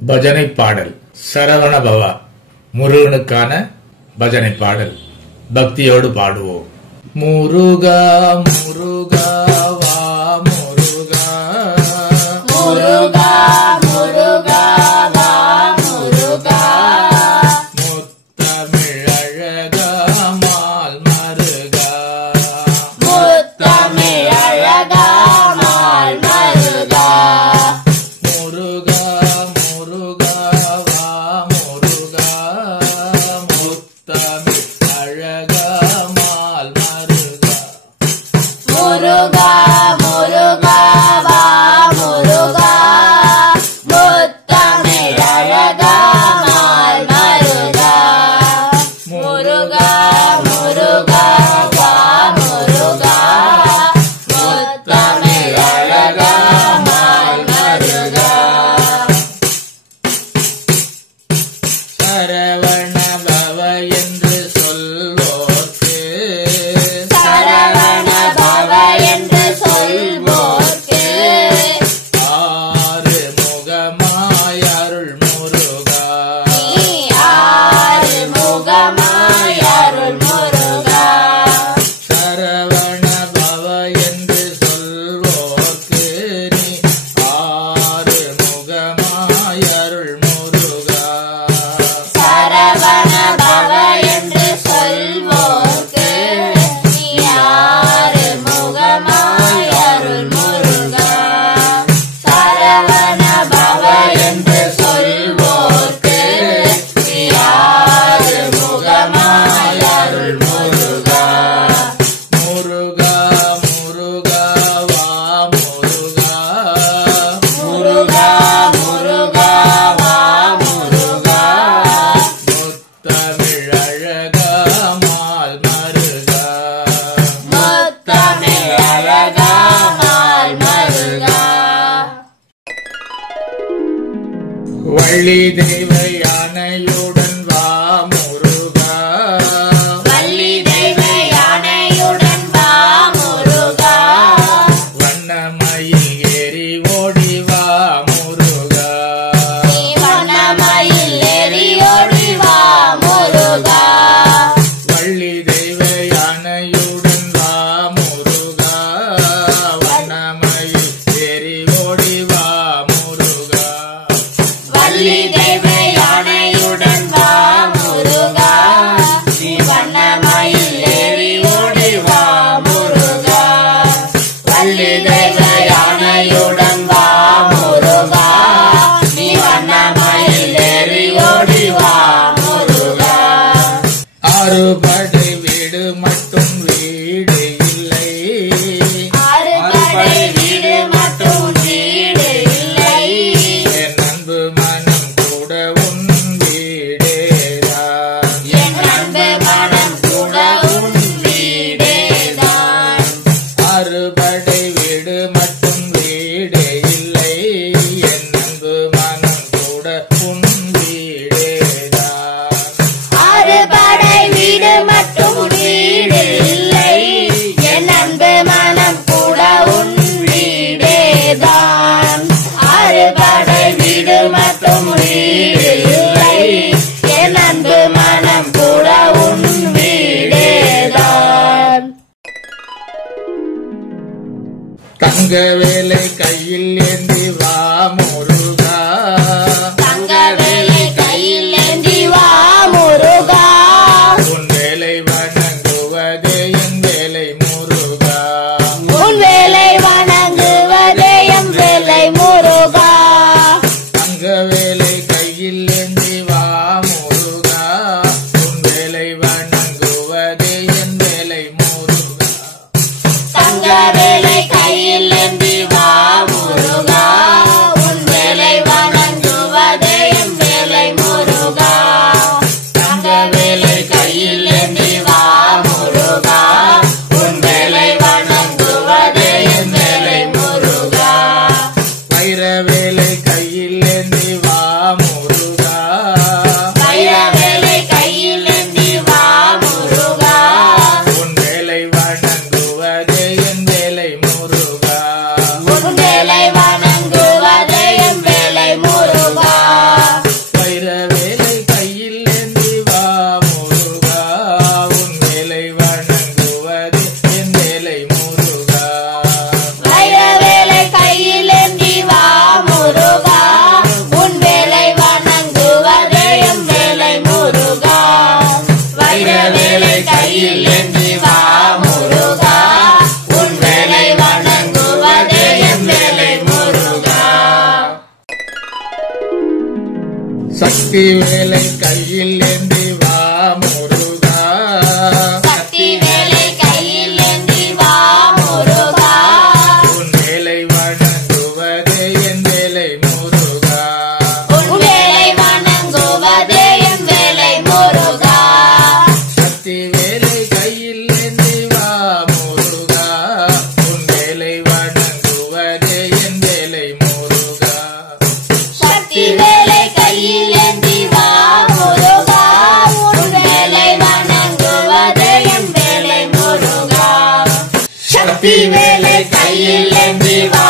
பஜனை பாடல் சரவண பவா முருகனுக்கான பஜனை பாடல் பக்தியோடு பாடுவோம். முருகா முருகா வா முருகா முருகா முருகா வா முருகா முத்தமிழழகா மால் மருகா முத்தமிழழகா மால் மருகா முருகா முருகா வா முருகா முத்தமிழழகா மால் மருகா முருகா முருகா வா முருகா முத்தமிழழகா மால் மருகா முருகா முருகா வா முருகா முத்தமிழழகா மால் மருகா சரவண பவ என்று சொல்வோர்க்கு சரவண பவ என்று சொல்வோர்க்கு ஆறு முகமாய் அருள் முருகா நீ ஆறு முகமாய் அருள் முருகா சரவண பவ என்று சொல்வோர்க்கு நீ ஆறு முகமாய் அருள் முருகா சரவண பவ என்று சொல்வோர்க்கு நீ ஆறு முகமாய் அருள் முருகா சரவண பவ என்று சொல்வோர்க்கு நீ ஆறு முகமாய் அருள் முருகா முருகா முருகா வா முருகா முருகா முருகா வா முருகா முத்தமிழழகா மால் மருகா முத்தமிழழகா மால் மருகா வள்ளி தெய்வ யானையுடன் வா முருகா வள்ளி தெய்வ யானையுடன் வா முருகா வண்ணமயில் ஏறி ஓடி வா முருகா நீ வண்ணமயில் ஏறி ஓடி வா முருகா வள்ளி தெய்வ யானையுடன் வா முருகா வண்ணமயில் ஏறி ஓடி வா முருகா வள்ளி தெய்வ யானையுடன் வா முருகா நீ வண்ணமயில் ஏறி ஓடி வா முருகா வள்ளி தெய்வ யானையுடன் வா முருகா நீ வண்ணமயில் ஏறி ஓடி வா முருகா ஆறுபடை வீடு மட்டும் வீடு இல்லை ஆறுபடை வீடு மட்டும் வீடு இல்லை என் அன்பு மனம் கூட உன் வீடேதான் என் அன்பு மனம் கூட உன் வீடேதான் ஆறுபடை வீடு மட்டும் வீடு இல்லை என் அன்பு மனம் கூட உன் வீடேதான் ஆறுபடை வீடு மட்டும் வீடு இல்லை என் அன்பு மனம் கூட உன் வீடேதான் ஆறுபடை வீடு மட்டும் வீடு இல்லை என் அன்பு மனம் கூட உன் வீடேதான் தங்க வேலை கையில் ஏந்தி வா முருகா தங்க வேலை கையில் ஏந்தி வா முருகா உன் வேலை வணங்குவதே என் வேலை முருகா உன் வேலை வணங்குவதே எம் வேலை முருகா தங்க வேலை கையில் ஏந்தி வா முருகா உன் வேலை வணங்குவதே என் வேலை முருகா தங்க வேலை கையில் ஏந்தி வா முருகா உன் வேலை வணங்குவதே எம் வேலை முருகா தங்க வேலை கையில் ஏந்தி வா முருகா உன் வேலை வணங்குவதே எம் வேலை முருகா வைர வேலை கையில் ஏந்தி வா முருகா வைர வேலை கையில் ஏந்தி வா முருகா உன் வேலை வணங்குவதே என் வேலை முருகா உன் வேலை வணங்குவதே எம் வேலை முருகா சக்தி வேலை கையில் ஏந்தி வா முருகா சக்தி வேலை கையில் ஏந்தி வா முருகா உன் வேலை வணங்குவதே என் வேலை முருகா உன் வேலை வணங்குவதே என் வேலை முருகா சக்தி வேலை கையில் ஏந்தி வா முருகா உன் வேலை வணங்குவதே என் வேலை முருகா சக்தி வேலை கையில் ஏந்தி வா முருகா உன் வேலை வணங்குவதே என் வேலை முருகா சக்தி வேலை கையில் ஏந்தி வா